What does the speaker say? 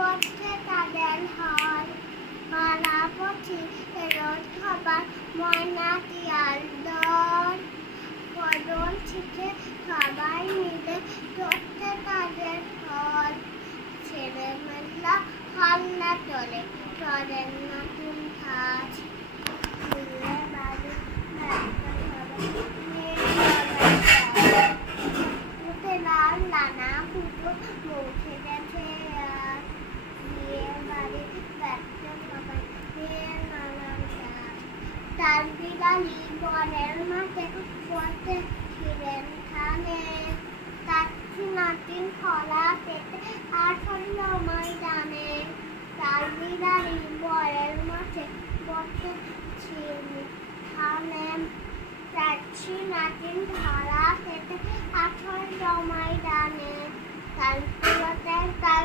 পথে তাদের হল পাড়াপথি রোদ খাবার ময়না টিয়ার দল বদল থেকে সবাই মিলে ধরতে তাদের ফল ছেলেমেয়েরা হাল্লা তোলে চড়েন নতুন ঘাস লাল লানা পুজো পৌঁছে গেছে বিয়ে বাড়ি ব্যস্ত সবাই নানান তার বিড়ালি বরের মাঠে পথে ছিলেন খানে তাচ্ছি নাতিন খরা পেতে আর হল ময়দানে তার বিড়ালি বরের মাঠে পথে ছিলেন খানে তাচ্ছি নাতিন খরা পেতে আর হল ময়দানে তার